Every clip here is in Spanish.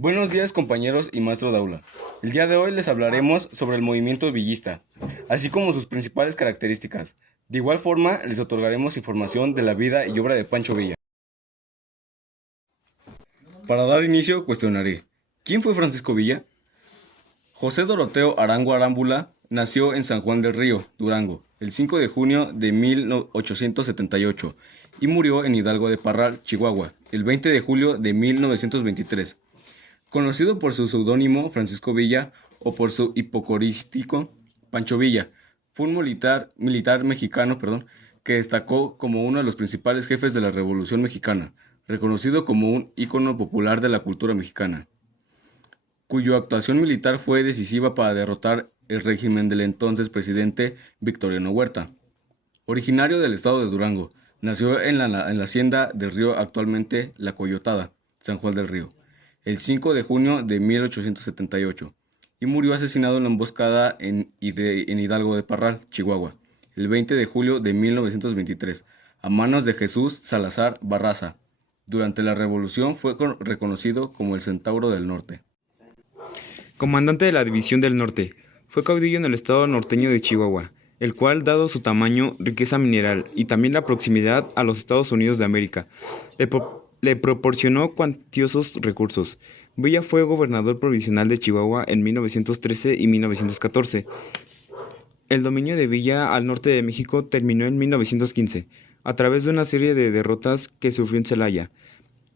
Buenos días compañeros y maestro de aula. El día de hoy les hablaremos sobre el movimiento villista, así como sus principales características. De igual forma, les otorgaremos información de la vida y obra de Pancho Villa. Para dar inicio, cuestionaré, ¿quién fue Francisco Villa? José Doroteo Arango Arámbula nació en San Juan del Río, Durango, el 5 de junio de 1878 y murió en Hidalgo de Parral, Chihuahua, el 20 de julio de 1923. Conocido por su seudónimo Francisco Villa o por su hipocorístico Pancho Villa, fue un militar mexicano, que destacó como uno de los principales jefes de la Revolución Mexicana, reconocido como un ícono popular de la cultura mexicana, cuya actuación militar fue decisiva para derrotar el régimen del entonces presidente Victoriano Huerta. Originario del estado de Durango, nació en la hacienda del río actualmente La Coyotada, San Juan del Río, el 5 de junio de 1878, y murió asesinado en la emboscada en Hidalgo de Parral, Chihuahua, el 20 de julio de 1923, a manos de Jesús Salazar Barraza. Durante la Revolución fue reconocido como el Centauro del Norte. Comandante de la División del Norte, fue caudillo en el estado norteño de Chihuahua, el cual, dado su tamaño, riqueza mineral y también la proximidad a los Estados Unidos de América, le proporcionó cuantiosos recursos. Villa fue gobernador provisional de Chihuahua en 1913 y 1914. El dominio de Villa al norte de México terminó en 1915, a través de una serie de derrotas que sufrió en Celaya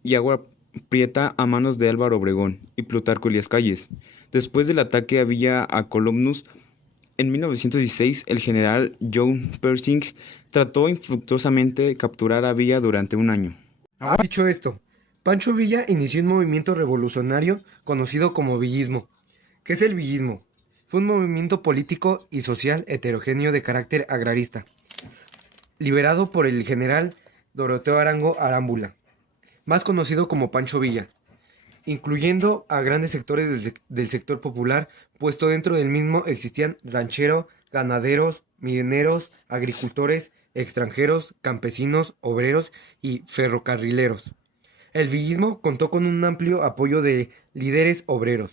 y Agua Prieta a manos de Álvaro Obregón y Plutarco Elías Calles. Después del ataque a Villa a Columnus, en 1916 el general John Pershing trató infructuosamente de capturar a Villa durante un año. Dicho esto, Pancho Villa inició un movimiento revolucionario conocido como villismo. ¿Qué es el villismo? Fue un movimiento político y social heterogéneo de carácter agrarista, liderado por el general Doroteo Arango Arámbula, más conocido como Pancho Villa, incluyendo a grandes sectores del sector popular, puesto dentro del mismo existían rancheros, ganaderos, mineros, agricultores, extranjeros, campesinos, obreros y ferrocarrileros. El villismo contó con un amplio apoyo de líderes obreros,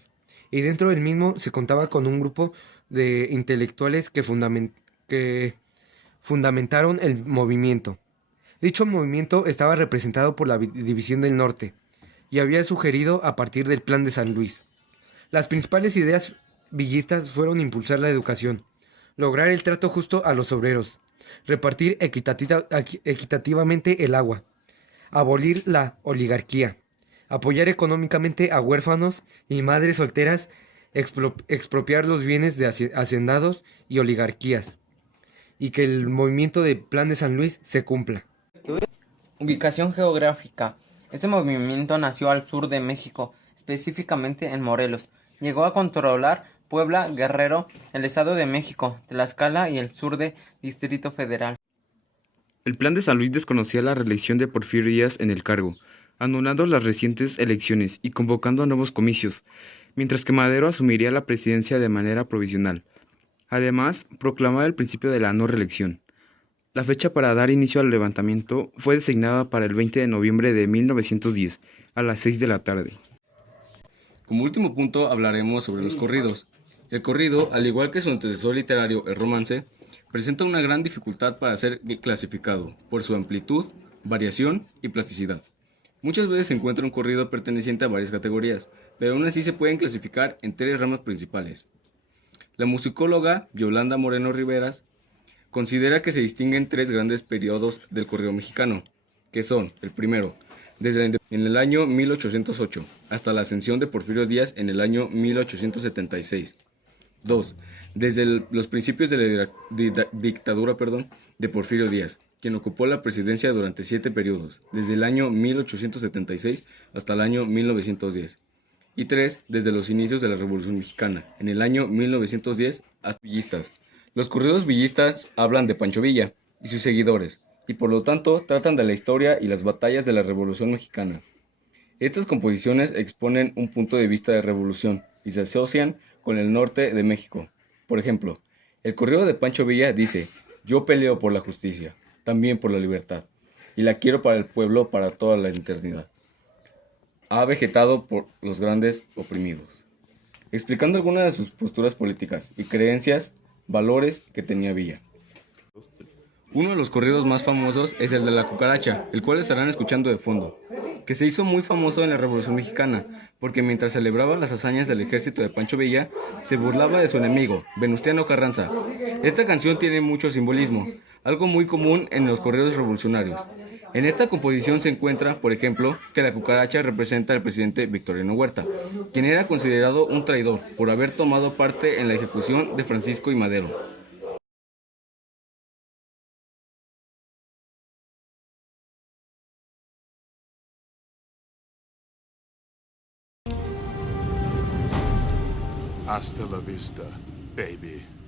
y dentro del mismo se contaba con un grupo de intelectuales que fundamentaron el movimiento. Dicho movimiento estaba representado por la División del Norte, y había sugerido a partir del Plan de San Luis. Las principales ideas villistas fueron impulsar la educación, lograr el trato justo a los obreros, repartir equitativamente el agua, abolir la oligarquía, apoyar económicamente a huérfanos y madres solteras, expropiar los bienes de hacendados y oligarquías, y que el movimiento del Plan de San Luis se cumpla. Ubicación geográfica. Este movimiento nació al sur de México, específicamente en Morelos. Llegó a controlar Puebla, Guerrero, el Estado de México, Tlaxcala y el sur del Distrito Federal. El Plan de San Luis desconocía la reelección de Porfirio Díaz en el cargo, anulando las recientes elecciones y convocando a nuevos comicios, mientras que Madero asumiría la presidencia de manera provisional. Además, proclamaba el principio de la no reelección. La fecha para dar inicio al levantamiento fue designada para el 20 de noviembre de 1910, a las 6 de la tarde. Como último punto hablaremos sobre los corridos. El corrido, al igual que su antecesor literario, el romance, presenta una gran dificultad para ser clasificado, por su amplitud, variación y plasticidad. Muchas veces se encuentra un corrido perteneciente a varias categorías, pero aún así se pueden clasificar en tres ramas principales. La musicóloga Yolanda Moreno Riveras considera que se distinguen tres grandes periodos del corrido mexicano, que son, el primero, en el año 1808 hasta la ascensión de Porfirio Díaz en el año 1876. 2. Desde los principios de la dictadura de Porfirio Díaz, quien ocupó la presidencia durante 7 periodos, desde el año 1876 hasta el año 1910. Y 3. Desde los inicios de la Revolución Mexicana, en el año 1910 hasta villistas. Los corridos villistas hablan de Pancho Villa y sus seguidores, y por lo tanto tratan de la historia y las batallas de la Revolución Mexicana. Estas composiciones exponen un punto de vista de revolución y se asocian con el norte de México. Por ejemplo, el corrido de Pancho Villa dice: "Yo peleo por la justicia, también por la libertad, y la quiero para el pueblo para toda la eternidad". ha vegetado por los grandes oprimidos, explicando algunas de sus posturas políticas y creencias, valores que tenía Villa. Uno de los corridos más famosos es el de la cucaracha, el cual estarán escuchando de fondo, que se hizo muy famoso en la Revolución Mexicana, porque mientras celebraba las hazañas del ejército de Pancho Villa, se burlaba de su enemigo, Venustiano Carranza. Esta canción tiene mucho simbolismo, algo muy común en los corridos revolucionarios. En esta composición se encuentra, por ejemplo, que la cucaracha representa al presidente Victoriano Huerta, quien era considerado un traidor por haber tomado parte en la ejecución de Francisco I. Madero. Hasta la vista, baby.